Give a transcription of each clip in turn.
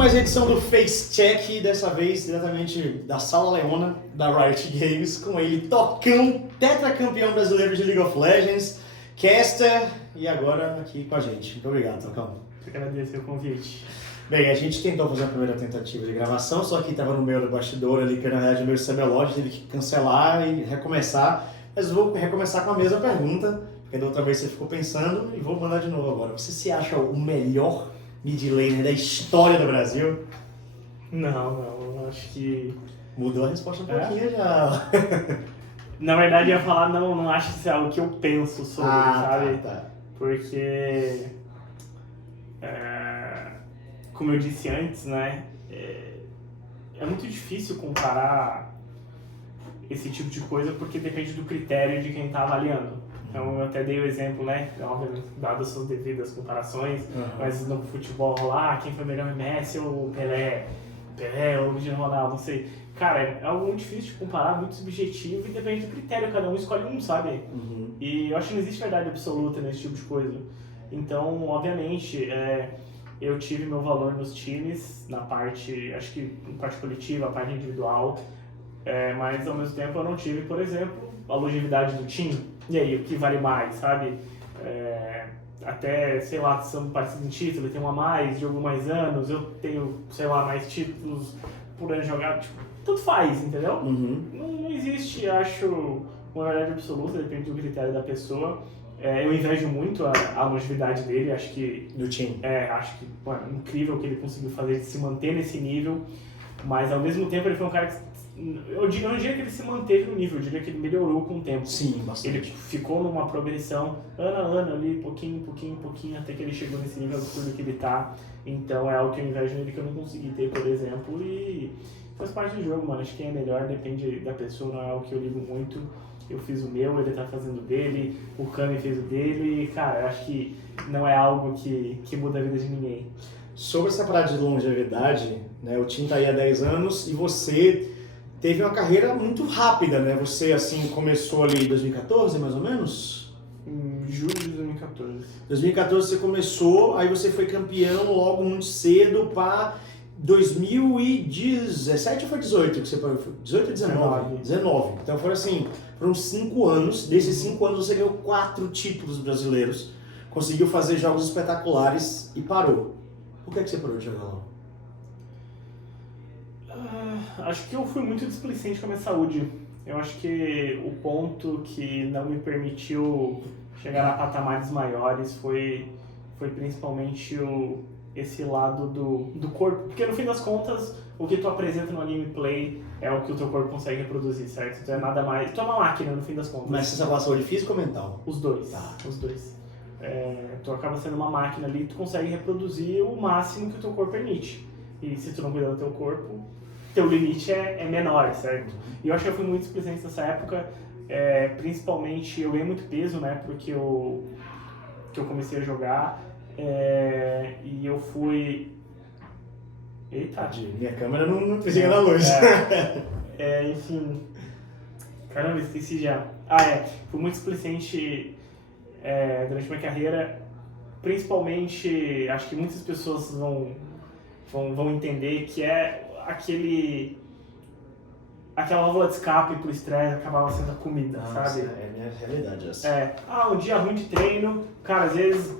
mais uma edição do Face Check, dessa vez diretamente da Sala Leona, da Riot Games, com ele, Tocão, tetracampeão brasileiro de League of Legends, caster e agora aqui com a gente. Muito obrigado, Tocão. Eu agradeço o convite. Bem, a gente tentou fazer a primeira tentativa de gravação, só que estava no meio do bastidor ali, que na verdade o meu CBLOG teve que cancelar e recomeçar, mas vou recomeçar com a mesma pergunta, porque da outra vez você ficou pensando e vou mandar de novo agora. Você se acha o melhor mid laner da história do Brasil? Não, eu acho que... Mudou a resposta um pouquinho já. Na verdade, eu ia falar, não acho que isso é algo que eu penso sobre, sabe? Tá. Porque, como eu disse antes, né, é muito difícil comparar esse tipo de coisa porque depende do critério de quem está avaliando. Então eu até dei o exemplo, né, obviamente, dadas suas devidas comparações, mas no futebol lá, quem foi melhor Messi ou Pelé ou Cristiano Ronaldo, não sei. Cara, é algo muito difícil de comparar, muito subjetivo e depende do critério, cada um escolhe um, sabe? E eu acho que não existe verdade absoluta nesse tipo de coisa. Então, obviamente, eu tive meu valor nos times, na parte, acho que na parte coletiva, a parte individual, mas ao mesmo tempo eu não tive, por exemplo, a longevidade do time. E aí, o que vale mais, sabe? Até, sei lá, somos parecidos em título, eu tenho um a mais, jogo mais anos, eu tenho, sei lá, mais títulos por ano jogado, tipo, tanto faz, entendeu? Não existe, acho, uma verdade absoluta, depende do critério da pessoa. Eu invejo muito a longevidade dele, acho que... Do time. Acho que, mano, incrível o que ele conseguiu fazer, de se manter nesse nível, mas ao mesmo tempo ele foi um cara que... Eu não diria que ele se manteve no nível, eu diria que ele melhorou com o tempo. Sim, bastante. Ele ficou numa progressão ano a ano ali, pouquinho, até que ele chegou nesse nível absurdo que ele tá. Então é algo que eu invejo nele que eu não consegui ter, por exemplo, e faz parte do jogo, mano. Acho que quem é melhor depende da pessoa, não é algo que eu ligo muito. Eu fiz o meu, ele tá fazendo o dele, o Kami fez o dele, e cara, eu acho que não é algo que muda a vida de ninguém. Sobre essa parada de longevidade, né, o time tá aí há 10 anos e você teve uma carreira muito rápida, né? Você, assim, começou ali em 2014, mais ou menos? Em julho de 2014. 2014 você começou, aí você foi campeão logo muito cedo para 2017 ou foi 18 que você foi? 18 ou 19? 19. Então foram 5 anos. Desses 5 anos você ganhou 4 títulos brasileiros, conseguiu fazer jogos espetaculares e parou. Por que você parou de jogar lá? Acho que eu fui muito displicente com a minha saúde. Eu acho que o ponto que não me permitiu chegar a patamares maiores foi principalmente esse lado do corpo. Porque no fim das contas, o que tu apresenta no gameplay é o que o teu corpo consegue reproduzir, certo? Tu é nada mais... Tu é uma máquina, no fim das contas. Mas você fala saúde física ou mental? Os dois. Tá. Os dois. Tu acaba sendo uma máquina ali, tu consegue reproduzir o máximo que o teu corpo permite. E se tu não cuidar do teu corpo, teu limite é menor, certo? E eu acho que eu fui muito displicente nessa época, principalmente eu ganhei muito peso, né, porque eu comecei a jogar, e eu fui... Eita! Minha câmera não precisa na luz. Enfim... Caramba, esqueci já. Fui muito displicente durante minha carreira, principalmente, acho que muitas pessoas vão entender que aquela válvula de escape pro estresse acabava sendo a comida, sabe? É a minha realidade essa. Um dia ruim de treino, cara, às vezes,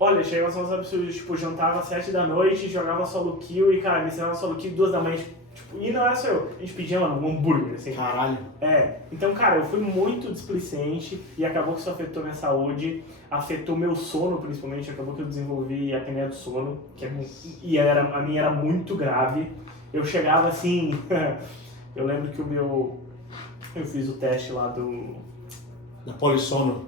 olha, chegava só uns absurdos, tipo, jantava às 7 da noite, jogava solo kill e, cara, me ensinava solo kill 2 da manhã, tipo, e não era só eu, a gente pedia, mano, um hambúrguer, assim. Caralho. Então, cara, eu fui muito displicente e acabou que isso afetou minha saúde, afetou meu sono, principalmente, acabou que eu desenvolvi a apneia do sono, a minha era muito grave. Eu chegava assim, eu lembro que eu fiz o teste lá da polissono.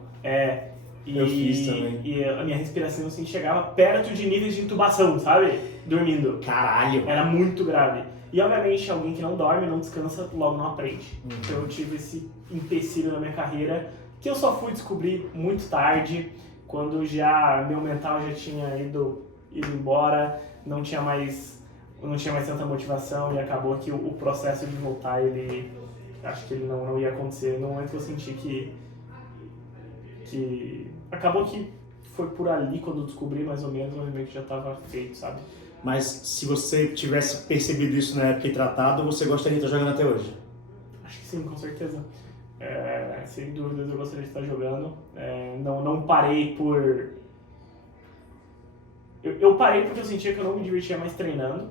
Eu fiz também. E a minha respiração assim chegava perto de níveis de intubação, sabe? Dormindo. Caralho. Era muito grave. E obviamente alguém que não dorme, não descansa, logo não aprende. Então eu tive esse empecilho na minha carreira que eu só fui descobrir muito tarde, quando já meu mental já tinha ido embora, não tinha mais tanta motivação e acabou que o processo de voltar, acho que ele não ia acontecer. No momento que eu senti que acabou que foi por ali quando eu descobri mais ou menos, o movimento já estava feito, sabe? Mas se você tivesse percebido isso na época e tratado, você gostaria de estar jogando até hoje? Acho que sim, com certeza. Sem dúvidas eu gostaria de estar jogando. Não parei por... Eu parei porque eu sentia que eu não me divertia mais treinando,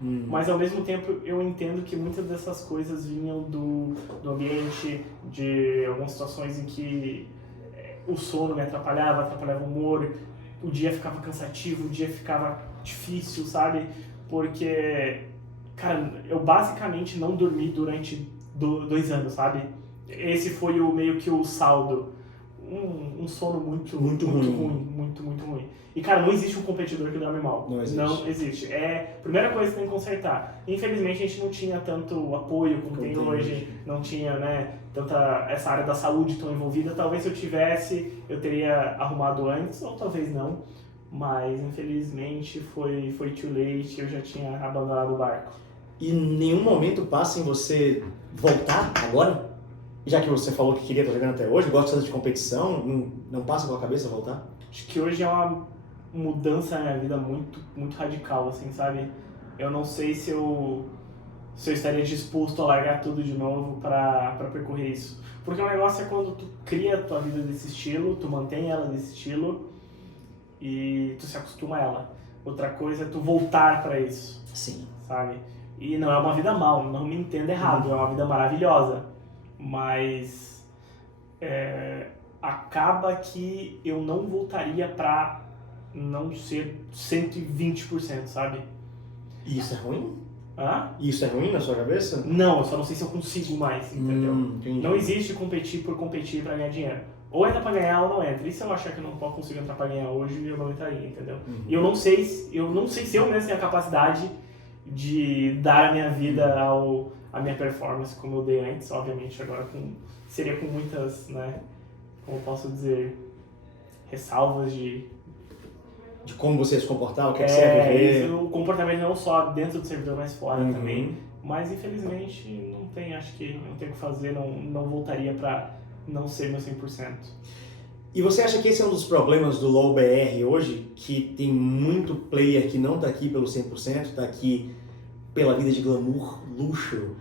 mas ao mesmo tempo eu entendo que muitas dessas coisas vinham do ambiente, de algumas situações em que o sono me atrapalhava o humor, o dia ficava cansativo, o dia ficava difícil, sabe? Porque, cara, eu basicamente não dormi durante 2 anos, sabe? Esse foi meio que o saldo. Um sono muito ruim, muito ruim. E, cara, não existe um competidor que dorme mal. Não existe. Não existe. A primeira coisa que tem que consertar. Infelizmente, a gente não tinha tanto apoio como tem hoje. Não tinha, né, tanta essa área da saúde tão envolvida. Talvez se eu tivesse, eu teria arrumado antes, ou talvez não. Mas, infelizmente, foi too late. Eu já tinha abandonado o barco. E em nenhum momento passa em você voltar agora? Já que você falou que queria estar jogando até hoje, gosta de competição, não passa pela cabeça voltar? Acho que hoje é uma mudança na minha vida muito, muito radical, assim, sabe? Eu não sei se eu estaria disposto a largar tudo de novo pra percorrer isso. Porque o negócio é quando tu cria a tua vida desse estilo, tu mantém ela desse estilo e tu se acostuma a ela. Outra coisa é tu voltar pra isso. Sim. Sabe? E não é uma vida mal, não me entenda errado, é uma vida maravilhosa. Mas acaba que eu não voltaria pra não ser 120%, sabe? E isso é ruim? Hã? Isso é ruim na sua cabeça? Não, eu só não sei se eu consigo mais, entendeu? Entendi. Não existe competir por competir pra ganhar dinheiro. Ou entra pra ganhar ou não entra. E se eu achar que eu não consigo entrar pra ganhar hoje, eu não entraria, entendeu? E eu não sei se eu mesmo tenho a capacidade de dar a minha vida a minha performance como eu dei antes, obviamente agora seria com muitas, né, como eu posso dizer, ressalvas de como você se comportar, o que você ia viver. Isso, o comportamento não só dentro do servidor, mas fora também. Mas infelizmente acho que não tem o que fazer, não voltaria pra não ser meu 100%. E você acha que esse é um dos problemas do LoL BR hoje? Que tem muito player que não tá aqui pelo 100%, tá aqui pela vida de glamour, luxo,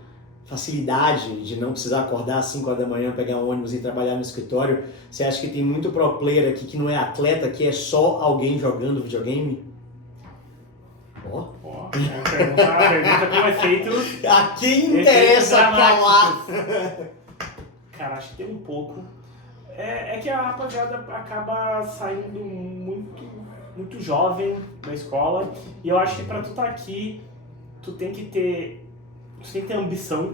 facilidade de não precisar acordar às 5 horas da manhã, pegar um ônibus e trabalhar no escritório. Você acha que tem muito pro player aqui que não é atleta, que é só alguém jogando videogame? A pergunta com efeito... A quem interessa falar? Cara, acho que tem um pouco. É que a rapaziada acaba saindo muito, muito jovem da escola. E eu acho que pra tu estar aqui, tu tem que ter ambição,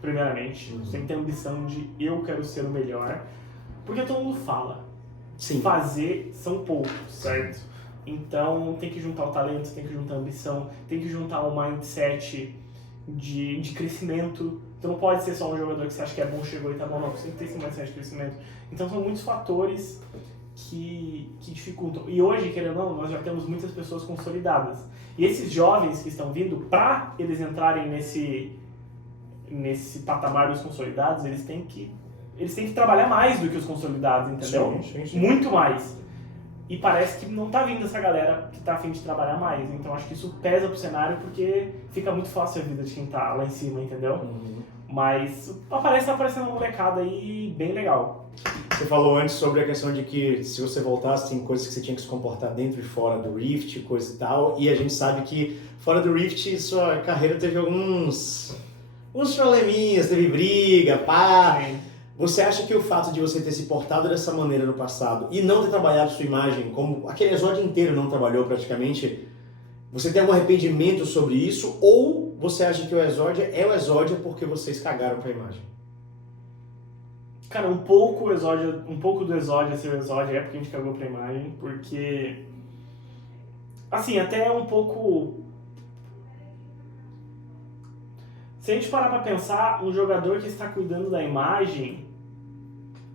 primeiramente. Tu tem que ter ambição de eu quero ser o melhor. Porque todo mundo fala. Sim. Fazer são poucos, certo? Então tem que juntar o talento, tem que juntar a ambição, tem que juntar um mindset de crescimento. Tu não pode ser só um jogador que você acha que é bom, chegou e tá bom, não. Você tem que ter esse mindset de crescimento. Então são muitos fatores que dificultam. E hoje, querendo ou não, nós já temos muitas pessoas consolidadas. E esses jovens que estão vindo, para eles entrarem nesse patamar dos consolidados, eles têm que trabalhar mais do que os consolidados, entendeu? Sim. Muito mais. E parece que não tá vindo essa galera que tá a fim de trabalhar mais. Então acho que isso pesa pro cenário porque fica muito fácil a vida de quem tá lá em cima, entendeu? Mas tá aparecendo uma molecada aí bem legal. Você falou antes sobre a questão de que se você voltasse, tem coisas que você tinha que se comportar dentro e fora do Rift, coisa e tal. E a gente sabe que fora do Rift, sua carreira teve uns probleminhas, teve briga, pá. Sim. Você acha que o fato de você ter se portado dessa maneira no passado e não ter trabalhado sua imagem, como aquele Exódio inteiro não trabalhou praticamente, você tem algum arrependimento sobre isso? Ou você acha que o Exódio é o Exódio porque vocês cagaram pra imagem? Cara, um pouco do Exódio ser o Exódio é porque a gente cagou pra imagem, porque... Assim, até um pouco... Se a gente parar pra pensar, um jogador que está cuidando da imagem...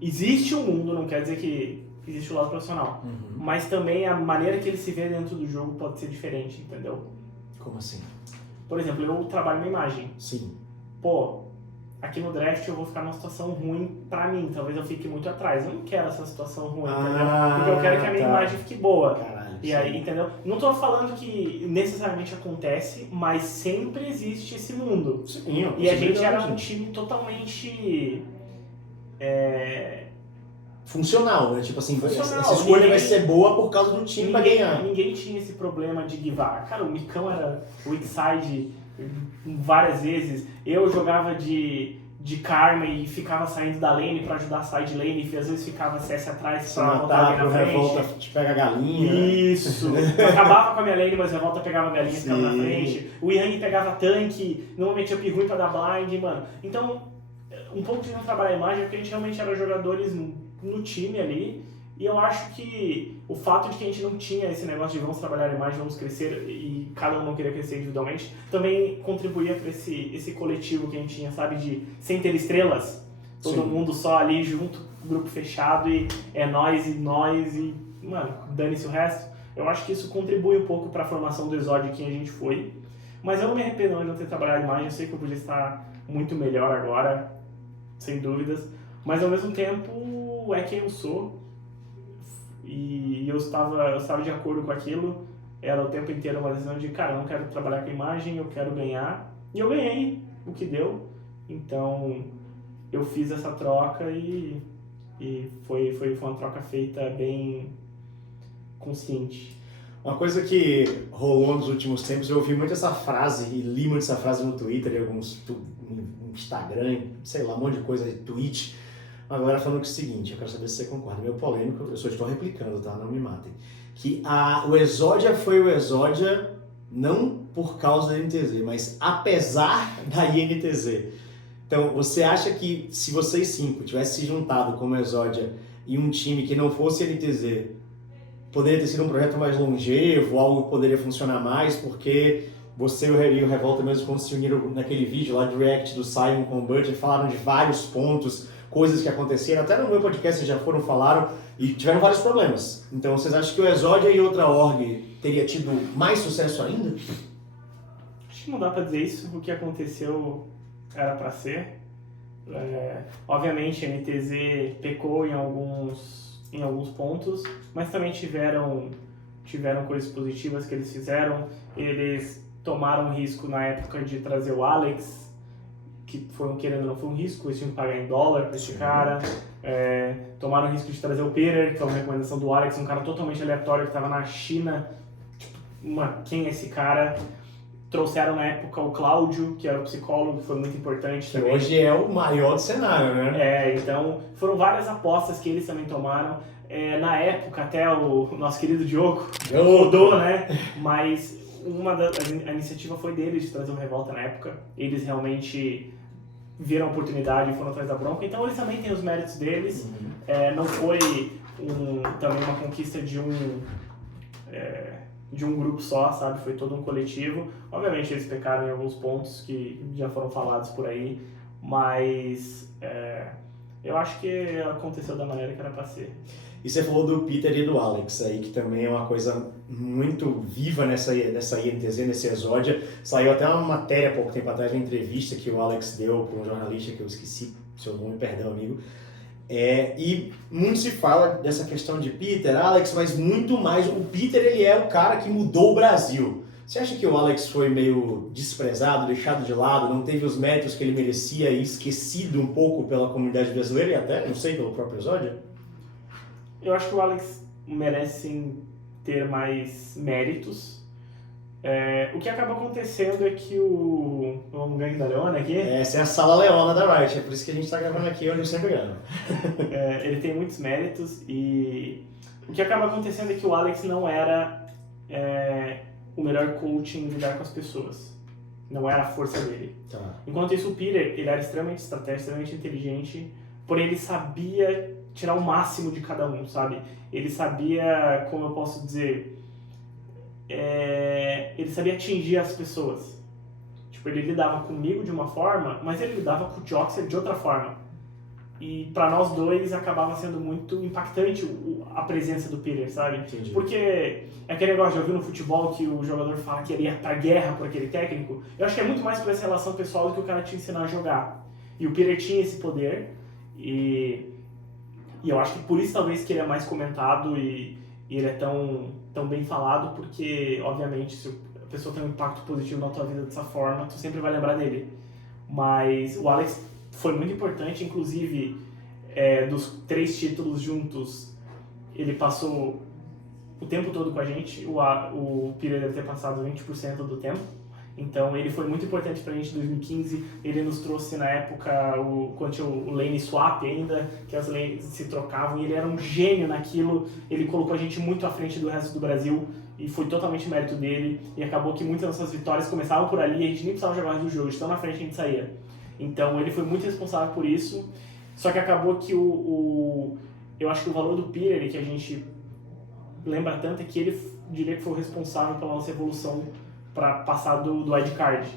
Existe um mundo, não quer dizer que existe o lado profissional. Mas também a maneira que ele se vê dentro do jogo pode ser diferente, entendeu? Como assim? Por exemplo, eu trabalho na imagem. Sim. Pô, aqui no draft eu vou ficar numa situação ruim pra mim. Talvez eu fique muito atrás. Eu não quero essa situação ruim, entendeu? Porque eu quero que a minha imagem fique boa. Caralho. E aí, entendeu? Não tô falando que necessariamente acontece, mas sempre existe esse mundo. Sim, e a gente era um time totalmente... funcional, né? Tipo assim, funcional. essa escolha vai ser boa por causa do time pra ganhar. Ninguém tinha esse problema de give up. Cara, o Micão era weak side várias vezes. Eu jogava de Karma e ficava saindo da lane pra ajudar a side lane, e às vezes ficava CS atrás pra voltar alguém na frente. Revolta te pega a galinha. Isso! Eu acabava com a minha lane, mas a Revolta pegava a galinha e ficava na frente. O Yang pegava tanque, normalmente up ruim pra dar blind, mano. Então, um pouco de não trabalhar a imagem, porque a gente realmente era jogadores no time ali, e eu acho que o fato de que a gente não tinha esse negócio de vamos trabalhar a imagem, vamos crescer, e cada um não queria crescer individualmente, também contribuía para esse coletivo que a gente tinha, sabe, de sem ter estrelas, todo mundo só ali junto, grupo fechado, e é nós, e mano, dane-se o resto. Eu acho que isso contribui um pouco para a formação do Exódio que a gente foi, mas eu não me arrependo de não ter trabalhado a imagem, eu sei que eu podia estar muito melhor agora, sem dúvidas, mas ao mesmo tempo é quem eu sou, e eu estava de acordo com aquilo. Era o tempo inteiro uma decisão de, cara, eu não quero trabalhar com a imagem, eu quero ganhar, e eu ganhei o que deu, então eu fiz essa troca e foi uma troca feita bem consciente. Uma coisa que rolou nos últimos tempos, eu ouvi muito essa frase e li muito essa frase no Twitter, no Instagram, sei lá, um monte de coisa, tweet. A galera falando que é o seguinte, eu quero saber se você concorda, meio polêmico, eu só estou replicando, tá? Não me matem. Que o Exódia foi o Exódia não por causa da INTZ, mas apesar da INTZ. Então, você acha que se vocês 5 tivessem se juntado como Exódia e um time que não fosse INTZ, poderia ter sido um projeto mais longevo, algo que poderia funcionar mais, porque você e o Revolta mesmo, quando se uniram naquele vídeo lá de react do Simon com o Butcher, falaram de vários pontos, coisas que aconteceram, até no meu podcast vocês já falaram, e tiveram vários problemas. Então, vocês acham que o Exódia e outra org teria tido mais sucesso ainda? Acho que não dá pra dizer isso, o que aconteceu era pra ser. Obviamente a NTZ pecou em alguns pontos, mas também tiveram coisas positivas que eles fizeram. Eles tomaram risco na época de trazer o Alex, que querendo ou não foi um risco, eles tinham que pagar em dólar pra esse cara. Tomaram o risco de trazer o Peter, que é uma recomendação do Alex, um cara totalmente aleatório que estava na China. Tipo, quem é esse cara? Trouxeram na época o Cláudio, que era o psicólogo, que foi muito importante que também. Hoje é o maior do cenário, né? Então foram várias apostas que eles também tomaram. Na época, até o nosso querido Diogo rodou, né? Mas a iniciativa foi deles de trazer o Revolta na época. Eles realmente viram a oportunidade e foram atrás da bronca. Então eles também têm os méritos deles. Não foi também uma conquista de um grupo só, sabe? Foi todo um coletivo. Obviamente eles pecaram em alguns pontos que já foram falados por aí, mas eu acho que aconteceu da maneira que era pra ser. E você falou do Peter e do Alex aí, que também é uma coisa muito viva nessa INTZ, nesse Exódia. Saiu até uma matéria há pouco tempo atrás, uma entrevista que o Alex deu para um jornalista, que eu esqueci seu nome, perdão, amigo. E muito se fala dessa questão de Peter, Alex, mas muito mais, o Peter ele é o cara que mudou o Brasil. Você acha que o Alex foi meio desprezado, deixado de lado, não teve os méritos que ele merecia e esquecido um pouco pela comunidade brasileira e até, não sei, pelo próprio Exódia? Eu acho que o Alex merece ter mais méritos. O que acaba acontecendo é que o gangue da Leona aqui... Essa é a sala Leona da Riot, é por isso que a gente está gravando aqui onde eu sempre gravo. Ele tem muitos méritos e o que acaba acontecendo é que o Alex não era o melhor coach em lidar com as pessoas. Não era a força dele. Tá. Enquanto isso, o Peter, ele era extremamente estratégico, extremamente inteligente, porém ele sabia tirar o máximo de cada um, sabe? Ele sabia, como eu posso dizer, ele sabia atingir as pessoas. Tipo, ele lidava comigo de uma forma, mas ele lidava com o Joxer de outra forma. E pra nós dois acabava sendo muito impactante a presença do Peter, sabe? Entendi. Porque é aquele negócio, já viu no futebol que o jogador fala que ele ia pra guerra por aquele técnico? Eu acho que é muito mais por essa relação pessoal do que o cara te ensinar a jogar. E o Peter tinha esse poder e eu acho que por isso talvez que ele é mais comentado e ele é tão tão bem falado, porque, obviamente, se a pessoa tem um impacto positivo na tua vida dessa forma, tu sempre vai lembrar dele. Mas o Alex foi muito importante, inclusive, dos 3 títulos juntos, ele passou o tempo todo com a gente. O Peter deve ter passado 20% do tempo. Então ele foi muito importante pra gente em 2015. Ele nos trouxe na época quando tinha o lane swap ainda, que as lanes se trocavam, e ele era um gênio naquilo. Ele colocou a gente muito à frente do resto do Brasil e foi totalmente mérito dele. E acabou que muitas dessas vitórias começavam por ali, a gente nem precisava jogar mais do jogo, de tão na frente a gente saía. Então ele foi muito responsável por isso. Só que acabou que eu acho que o valor do Peter, que a gente lembra tanto, é que ele diria que foi o responsável pela nossa evolução para passar do wildcard,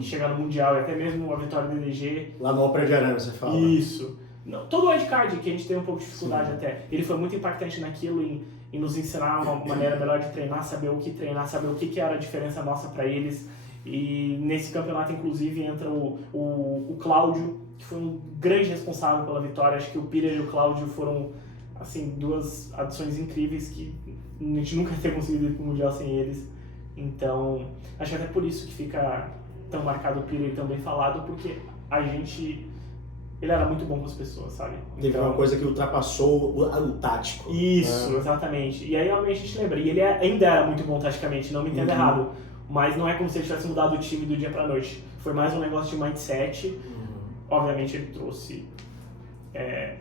chegar no Mundial e até mesmo a vitória do EDG. Lá no Ópera de Arame, você fala. Isso. Não, todo o wildcard, que a gente teve um pouco de dificuldade. Sim. Até. Ele foi muito impactante naquilo, em nos ensinar uma maneira melhor de treinar, saber o que treinar, saber o que era a diferença nossa para eles. E nesse campeonato, inclusive, entra o Cláudio, que foi um grande responsável pela vitória. Acho que o Peter e o Cláudio foram, assim, 2 adições incríveis que a gente nunca ia ter conseguido ir pro Mundial sem eles. Então, acho que até por isso que fica tão marcado o Peter e tão bem falado, porque ele era muito bom com as pessoas, sabe? Teve uma coisa que ultrapassou o tático. Isso, exatamente. E aí, obviamente, a gente lembra. E ele ainda era muito bom taticamente, não me entenda errado. Mas não é como se ele tivesse mudado o time do dia pra noite. Foi mais um negócio de mindset. Obviamente, ele trouxe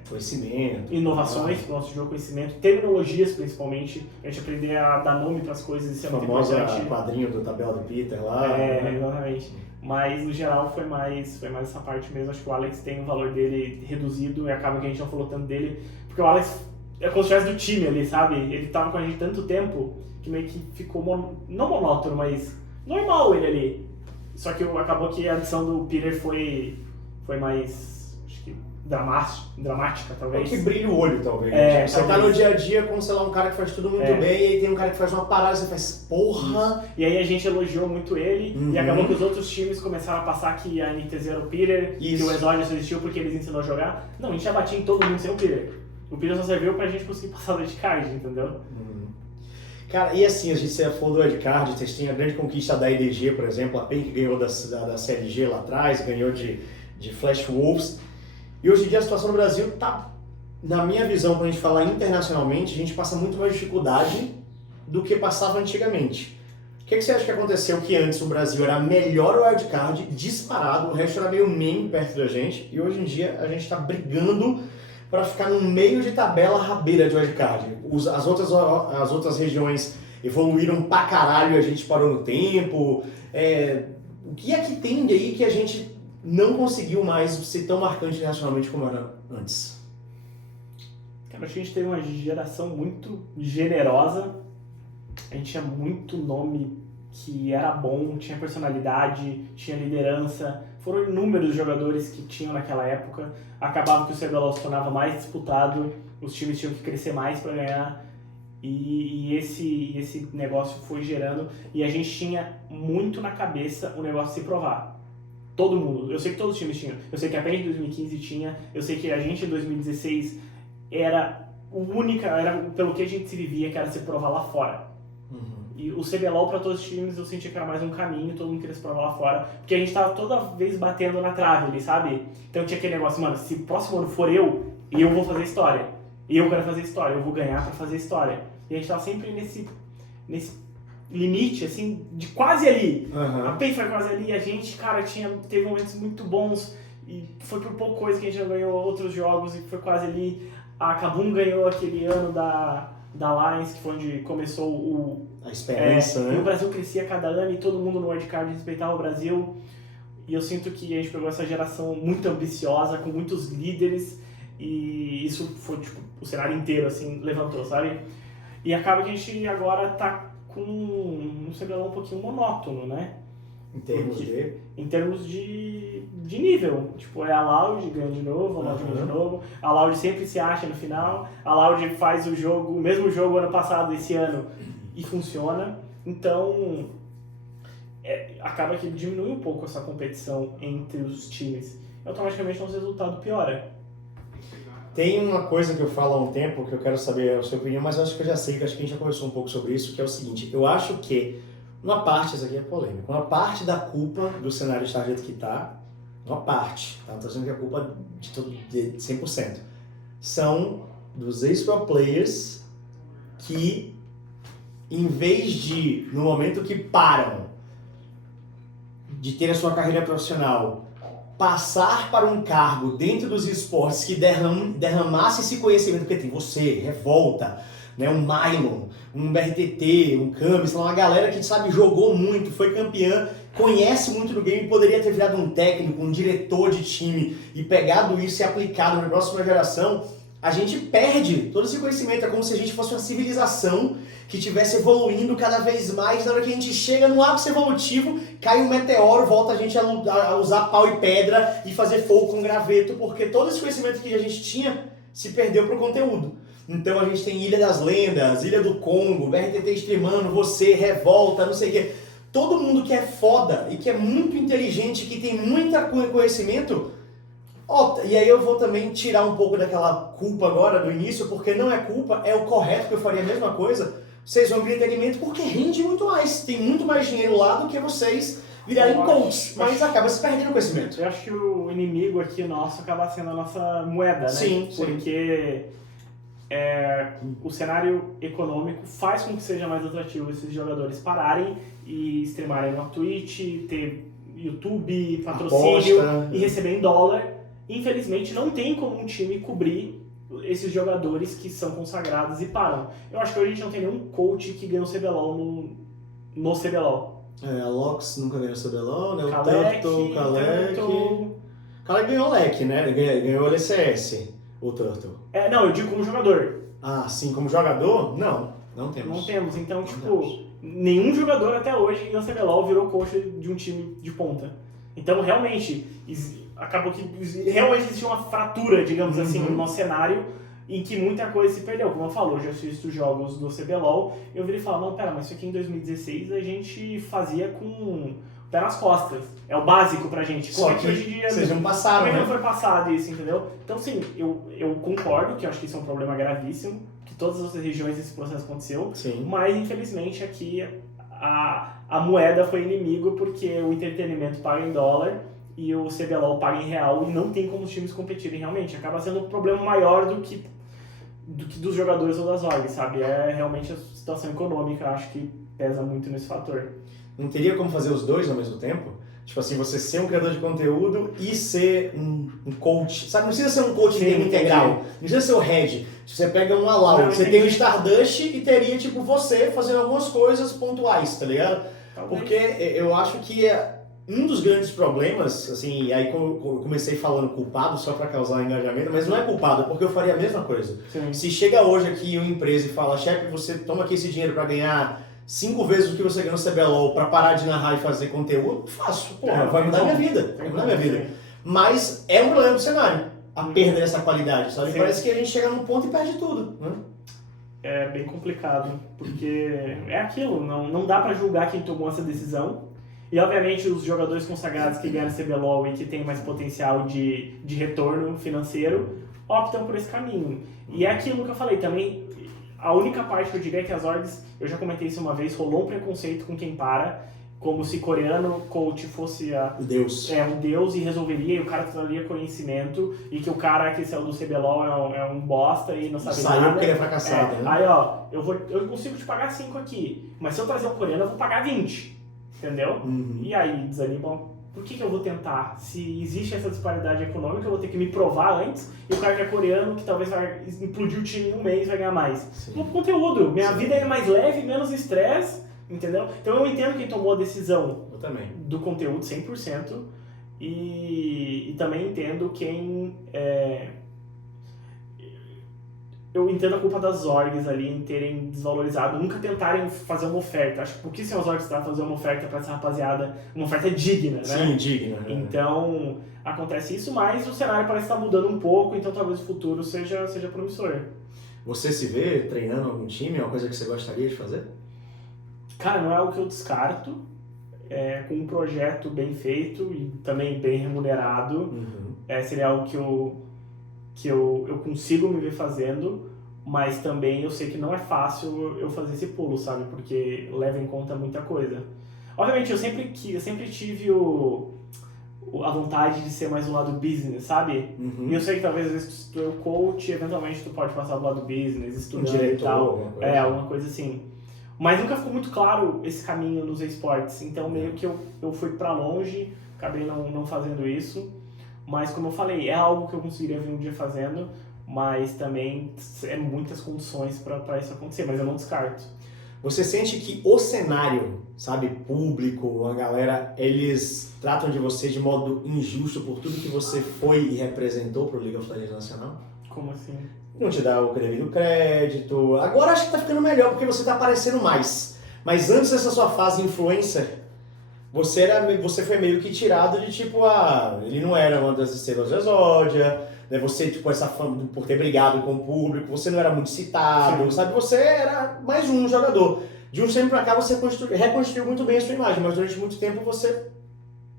conhecimento, inovações para o nosso jogo, conhecimento, terminologias principalmente, a gente aprender a dar nome para as coisas, isso é muito importante. O quadrinho do tabela do Peter lá. Exatamente. Mas no geral foi mais essa parte mesmo. Acho que o Alex tem o valor dele reduzido e acaba que a gente não falou tanto dele, porque o Alex é como se estivesse do time ali, sabe? Ele tava com a gente tanto tempo que meio que ficou, não monótono, mas normal ele ali. Só que acabou que a adição do Peter foi mais, acho que, dramática, talvez. Que brilha o olho, talvez. Você talvez. Tá no dia a dia com, sei lá, um cara que faz tudo muito bem, e aí tem um cara que faz uma parada e você faz, porra! Isso. E aí a gente elogiou muito ele, e acabou que os outros times começaram a passar que a NTZ era o Peter, que o Exódio existiu porque eles ensinou a jogar. Não, a gente já batia em todo mundo sem o Peter. O Peter só serviu pra gente conseguir passar o wildcard, entendeu? Cara, e assim, a gente falou do wildcard, vocês têm a grande conquista da EDG, por exemplo, a PEN que ganhou da CLG lá atrás, ganhou de Flash Wolves. E hoje em dia a situação no Brasil tá, na minha visão, quando a gente falar internacionalmente, a gente passa muito mais dificuldade do que passava antigamente. O que você acha que aconteceu que antes o Brasil era melhor wildcard, disparado, o resto era meio meme perto da gente, e hoje em dia a gente está brigando para ficar no meio de tabela rabeira de wildcard. As outras regiões evoluíram pra caralho e a gente parou no tempo. O que é que tem aí que a gente não conseguiu mais ser tão marcante nacionalmente como era antes? Cara, acho que a gente teve uma geração muito generosa. A gente tinha muito nome que era bom, tinha personalidade, tinha liderança. Foram inúmeros jogadores que tinham naquela época. Acabava que o CBLOL se tornava mais disputado, os times tinham que crescer mais para ganhar. E esse negócio foi gerando. E a gente tinha muito na cabeça o negócio de se provar. Todo mundo. Eu sei que todos os times tinham. Eu sei que a PEN de 2015 tinha. Eu sei que a gente em 2016 era pelo que a gente se vivia, que era se provar lá fora. E o CBLOL para todos os times eu sentia que era mais um caminho, todo mundo queria se provar lá fora, porque a gente tava toda vez batendo na trave ali, sabe? Então tinha aquele negócio, mano, se o próximo ano for eu vou fazer história. E eu quero fazer história, eu vou ganhar pra fazer história. E a gente tava sempre nesse limite, assim, de quase ali. A PEN foi quase ali, a gente, cara, teve momentos muito bons e foi por pouca coisa que a gente já ganhou outros jogos e foi quase ali. A Kabum ganhou aquele ano da Lions, que foi onde começou a esperança, né? E o Brasil crescia a cada ano e todo mundo no wildcard respeitava o Brasil. E eu sinto que a gente pegou essa geração muito ambiciosa, com muitos líderes, e isso foi, tipo, o cenário inteiro, assim, levantou, sabe? E acaba que a gente agora tá com um CBLOL um pouquinho monótono, né? Em termos de nível. Tipo, a Loud ganha de novo, a Loud ganha de novo. A Loud sempre se acha no final. A Loud faz o mesmo jogo ano passado, esse ano, e funciona. Então, acaba que diminui um pouco essa competição entre os times. E automaticamente nosso resultado piora. Tem uma coisa que eu falo há um tempo, que eu quero saber a sua opinião, mas eu acho que eu já sei, que acho que a gente já conversou um pouco sobre isso, que é o seguinte, eu acho que uma parte, isso aqui é polêmico, uma parte da culpa do cenário estar do jeito que está, uma parte, tá? Não estou dizendo que é culpa de 100%, são dos ex-pro players que, em vez de, no momento que param de ter a sua carreira profissional, passar para um cargo dentro dos esportes que derramasse esse conhecimento, porque tem você, Revolta, né, um Mylon, um BRTT, um Camis, uma galera que, sabe, jogou muito, foi campeã, conhece muito do game, poderia ter virado um técnico, um diretor de time e pegado isso e aplicado na próxima geração. A gente perde todo esse conhecimento, é como se a gente fosse uma civilização que estivesse evoluindo cada vez mais. Na hora que a gente chega no ápice evolutivo, cai um meteoro, volta a gente a usar pau e pedra e fazer fogo com graveto, porque todo esse conhecimento que a gente tinha se perdeu pro conteúdo. Então a gente tem Ilha das Lendas, Ilha do Congo, BRTT streamando, você, Revolta, não sei o quê. Todo mundo que é foda e que é muito inteligente, que tem muito conhecimento. E aí eu vou também tirar um pouco daquela culpa agora do início, porque não é culpa, é o correto, que eu faria a mesma coisa. Vocês vão vir entretenimento porque rende muito mais, tem muito mais dinheiro lá do que vocês virarem coaches, mas acaba se perdendo o conhecimento. Eu acho que o inimigo aqui nosso acaba sendo a nossa moeda, né? Sim, porque o cenário econômico faz com que seja mais atrativo esses jogadores pararem e streamarem no Twitch, ter YouTube, patrocínio e receber em dólar. Infelizmente não tem como um time cobrir esses jogadores que são consagrados e param. Eu acho que hoje a gente não tem nenhum coach que ganha o CBLOL no CBLOL. A Lox nunca ganhou o CBLOL, né? O Kalec, Turtle, Kalec. Kalec ganhou o LEC, né? Ganhou o LCS, o Turtle. Não, eu digo como jogador. Ah, sim, como jogador? Não temos. Não temos, então, nenhum jogador até hoje que ganhou o CBLOL virou coach de um time de ponta. Então, realmente, acabou que realmente existia uma fratura, digamos assim, no nosso cenário, em que muita coisa se perdeu. Como eu falo, eu já assisto jogos do CBLOL, eu virei e falo, não, pera, mas isso aqui em 2016 a gente fazia com o pé nas costas. É o básico pra gente. Só que hoje em dia vocês não passaram, como é que né? não foi passado isso, entendeu? Então, sim, eu concordo que eu acho que isso é um problema gravíssimo, que todas as outras regiões esse processo aconteceu, sim. Mas, infelizmente, aqui a moeda foi inimigo porque o entretenimento paga em dólar e o CBLOL paga em real e não tem como os times competirem realmente. Acaba sendo um problema maior do que dos jogadores ou das orgs, sabe? É realmente a situação econômica, acho que pesa muito nesse fator. Não teria como fazer os dois ao mesmo tempo? Tipo assim, você ser um criador de conteúdo e ser um coach. Sabe, não precisa ser um coach integral. Não precisa ser o head. Você pega um Alau, você tem o Stardust e teria, tipo, você fazendo algumas coisas pontuais, tá ligado? Talvez. Porque eu acho que um dos grandes problemas, assim, aí eu comecei falando culpado só pra causar engajamento, mas não é culpado, porque eu faria a mesma coisa. Sim. Se chega hoje aqui uma empresa e fala, chefe, você toma aqui esse dinheiro pra ganhar 5 vezes o que você ganhou no CBLOL pra parar de narrar e fazer conteúdo, eu faço. Porra, vai mudar minha vida. Vai mudar minha vida. Mas é um problema do cenário, a perda dessa qualidade, sabe? Sim. Parece que a gente chega num ponto e perde tudo, né? É bem complicado, porque é aquilo, não dá pra julgar quem tomou essa decisão. E obviamente os jogadores consagrados que ganham CBLOL e que têm mais potencial de retorno financeiro optam por esse caminho. E é aquilo que eu falei também, a única parte que eu diria é que as orgs, eu já comentei isso uma vez, rolou um preconceito com quem para, como se coreano coach fosse o Deus. Um Deus e resolveria, e o cara traria conhecimento, e que o cara que saiu do CBLOL é um bosta e não sabe nada. Saiu porque ele é fracassado, né? Aí ó, eu consigo te pagar 5 aqui, mas se eu trazer um coreano eu vou pagar 20. Entendeu? E aí desanimam. Por que eu vou tentar? Se existe essa disparidade econômica, eu vou ter que me provar antes, e o cara que é coreano, que talvez vai implodir o time em um mês, vai ganhar mais. Sim. Conteúdo. Minha vida é mais leve, menos estresse, entendeu? Então eu entendo quem tomou a decisão do conteúdo 100%, e também entendo quem... Eu entendo a culpa das orgs ali em terem desvalorizado, nunca tentarem fazer uma oferta. Acho que pouquíssimas orgs tentaram fazer uma oferta pra essa rapaziada, uma oferta digna, né? Sim, digna. Então, acontece isso, mas o cenário parece estar mudando um pouco, então talvez o futuro seja promissor. Você se vê treinando algum time? É uma coisa que você gostaria de fazer? Cara, não é algo que eu descarto. Com um projeto bem feito e também bem remunerado, seria algo que que eu consigo me ver fazendo, mas também eu sei que não é fácil eu fazer esse pulo, sabe? Porque leva em conta muita coisa. Obviamente, eu sempre tive a vontade de ser mais do lado business, sabe? Uhum. E eu sei que talvez às vezes tu é o coach, eventualmente tu pode passar do lado business, estudando diretor, e tal. alguma coisa. Alguma coisa assim. Mas nunca ficou muito claro esse caminho nos esportes, então meio que eu fui pra longe, acabei não fazendo isso. Mas como eu falei, é algo que eu conseguiria ver um dia fazendo, mas também é muitas condições para isso acontecer, mas eu não descarto. Você sente que o cenário, sabe, público, a galera, eles tratam de você de modo injusto por tudo que você foi e representou pro League of Legends Nacional? Como assim? Não te dá o devido crédito. Agora acho que tá ficando melhor porque você tá aparecendo mais. Mas antes dessa sua fase influencer, você foi meio que tirado de tipo, ele não era uma das estrelas de Exódia, né? Você, tipo, essa fama por ter brigado com o público, você não era muito citado, Sim. sabe? Você era mais um jogador. De um tempo pra cá você reconstruiu muito bem a sua imagem, mas durante muito tempo você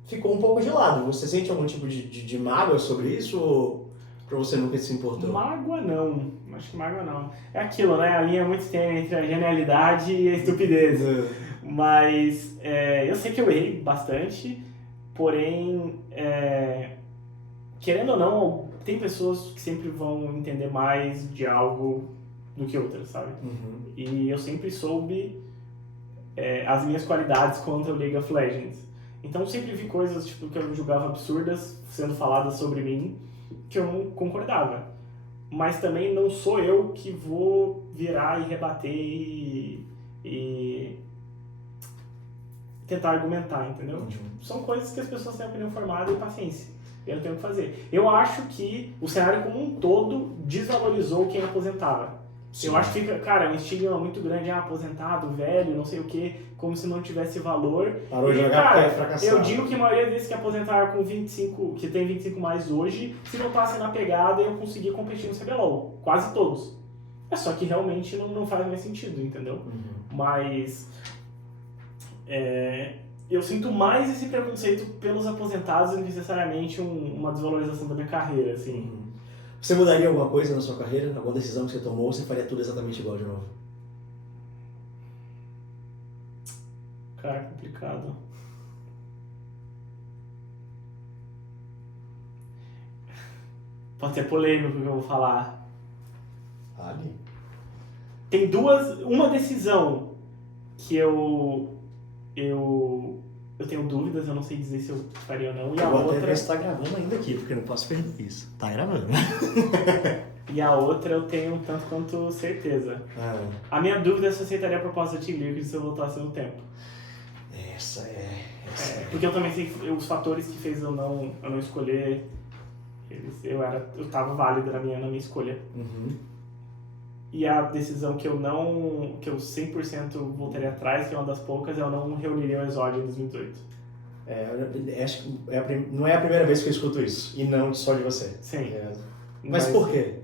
ficou um pouco de lado. Você sente algum tipo de mágoa sobre isso ou pra você nunca se importou? Mágoa não, acho que mágoa não. É aquilo, né? A linha é muito tênue entre a genialidade e a estupidez. Mas eu sei que eu errei bastante, porém, querendo ou não, tem pessoas que sempre vão entender mais de algo do que outras, sabe? Uhum. E eu sempre soube as minhas qualidades contra o League of Legends. Então eu sempre vi coisas tipo, que eu julgava absurdas sendo faladas sobre mim, que eu não concordava. Mas também não sou eu que vou virar e rebater e tentar argumentar, entendeu? Uhum. Tipo, são coisas que as pessoas têm opinião formada e paciência. Eu não tenho o que fazer. Eu acho que o cenário como um todo desvalorizou quem aposentava. Sim. Eu acho que fica, cara, um estigma muito grande, aposentado, velho, não sei o que, como se não tivesse valor. Parou de jogar porque é fracassado. Eu digo que a maioria desses que aposentaram com 25, que tem 25 mais hoje, se não passem na pegada, eu conseguia competir no CBLOL. Quase todos. É só que realmente não faz mais sentido, entendeu? Uhum. Mas eu sinto mais esse preconceito pelos aposentados do que necessariamente uma desvalorização da minha carreira, assim. Uhum. Você mudaria alguma coisa na sua carreira? Alguma decisão que você tomou ou você faria tudo exatamente igual de novo? Cara, complicado. Pode ser polêmico o que eu vou falar. Ali. Tem uma decisão que eu tenho dúvidas, eu não sei dizer se eu faria ou não. E a Vou outra... até ver se tá gravando ainda aqui, porque eu não posso perder isso. Tá gravando. E a outra eu tenho tanto quanto certeza. A minha dúvida é se eu aceitaria a proposta da Team Liquid se eu voltasse no tempo. Essa é. Porque eu também sei os fatores que fez eu não escolher, eu tava válido na minha escolha. Uhum. E a decisão que eu 100% voltaria atrás, que é uma das poucas, eu não reuniria o Exódio em 2018. Acho que não é a primeira vez que eu escuto isso, e não só de você. Sim. Mas por quê?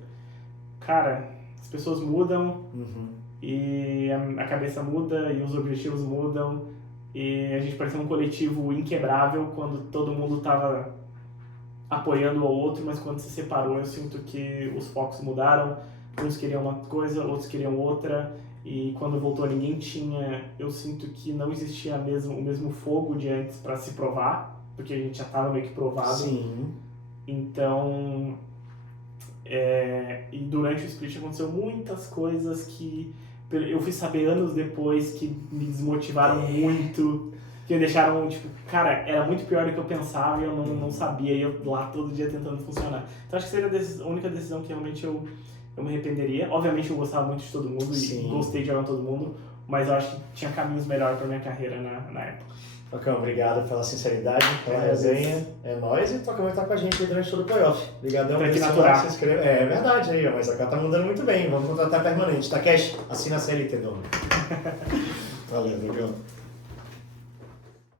Cara, as pessoas mudam, Uhum. e a cabeça muda, e os objetivos mudam, e a gente parecia um coletivo inquebrável quando todo mundo tava apoiando o outro, mas quando se separou eu sinto que os focos mudaram. Uns queriam uma coisa, outros queriam outra, e quando voltou ninguém tinha, eu sinto que não existia o mesmo fogo de antes para se provar, porque a gente já estava meio que provado. Sim. Então, e durante o split aconteceu muitas coisas que eu fui saber anos depois que me desmotivaram muito, que me deixaram, tipo, cara, era muito pior do que eu pensava e eu não sabia, e eu lá todo dia tentando funcionar. Então acho que seria a única decisão que realmente eu me arrependeria. Obviamente eu gostava muito de todo mundo. Sim. E gostei de jogar com todo mundo, mas eu acho que tinha caminhos melhores pra minha carreira na época. Tocão, obrigado pela sinceridade, pela resenha. É nóis, e Tocão vai estar com a gente aí durante todo o playoff. Obrigadão por se inscrever. É verdade aí, mas a cara tá mandando muito bem. Vamos contratar permanente. Takeshi, assina a CLT, não. Valeu, Tocão.